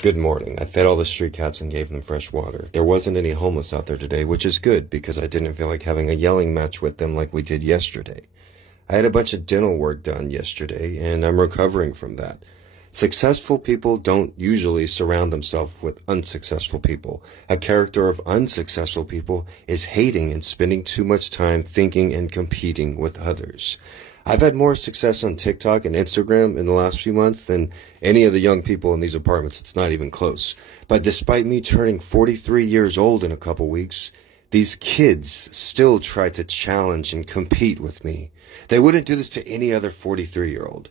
Good morning. I fed all the street cats and gave them fresh water. There wasn't any homeless out there today, which is good because I didn't feel like having a yelling match with them like we did yesterday. I had a bunch of dental work done yesterday, and I'm recovering from that. Successful people don't usually surround themselves with unsuccessful people. A character of unsuccessful people is hating and spending too much time thinking and competing with others. I've had more success on TikTok and Instagram in the last few months than any of the young people in these apartments. It's not even close. But despite me turning 43 years old in a couple weeks, these kids still try to challenge and compete with me. They wouldn't do this to any other 43-year-old.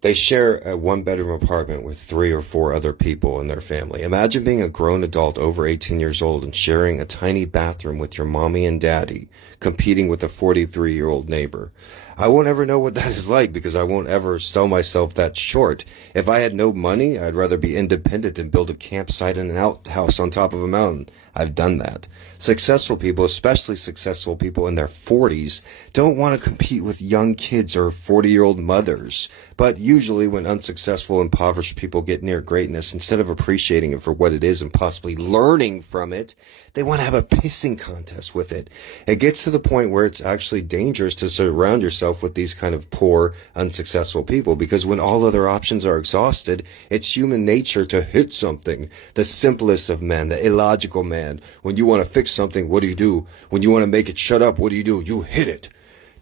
They share a one-bedroom apartment with 3 or 4 other people in their family. Imagine being a grown adult over 18 years old and sharing a tiny bathroom with your mommy and daddy, competing with a 43-year-old neighbor. I won't ever know what that is like because I won't ever sell myself that short. If I had no money, I'd rather be independent and build a campsite and an outhouse on top of a mountain. I've done that. Successful people, especially successful people in their 40s, don't want to compete with young kids or 40-year-old mothers. But usually when unsuccessful, impoverished people get near greatness, instead of appreciating it for what it is and possibly learning from it, they want to have a pissing contest with it. It gets to the point where it's actually dangerous to surround yourself with these kind of poor, unsuccessful people, because when all other options are exhausted, it's human nature to hit something. The simplest of men, the illogical man. When you want to fix something, what do? When you want to make it shut up, what do? You hit it.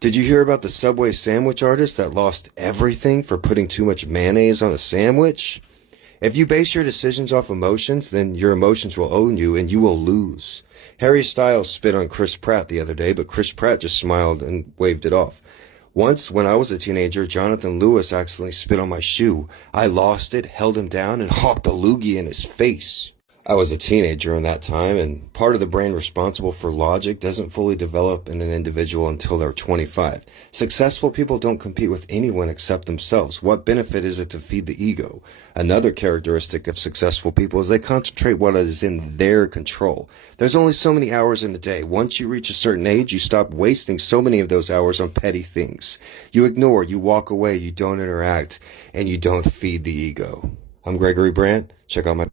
Did you hear about the Subway sandwich artist that lost everything for putting too much mayonnaise on a sandwich? If you base your decisions off emotions, then your emotions will own you and you will lose. Harry Styles spit on Chris Pratt the other day, but Chris Pratt just smiled and waved it off. Once, when I was a teenager, Jonathan Lewis accidentally spit on my shoe. I lost it, held him down, and hawked a loogie in his face. I was a teenager in that time, and part of the brain responsible for logic doesn't fully develop in an individual until they're 25. Successful people don't compete with anyone except themselves. What benefit is it to feed the ego? Another characteristic of successful people is they concentrate what is in their control. There's only so many hours in a day. Once you reach a certain age, you stop wasting so many of those hours on petty things. You ignore, you walk away, you don't interact, and you don't feed the ego. I'm Gregory Brandt. Check out my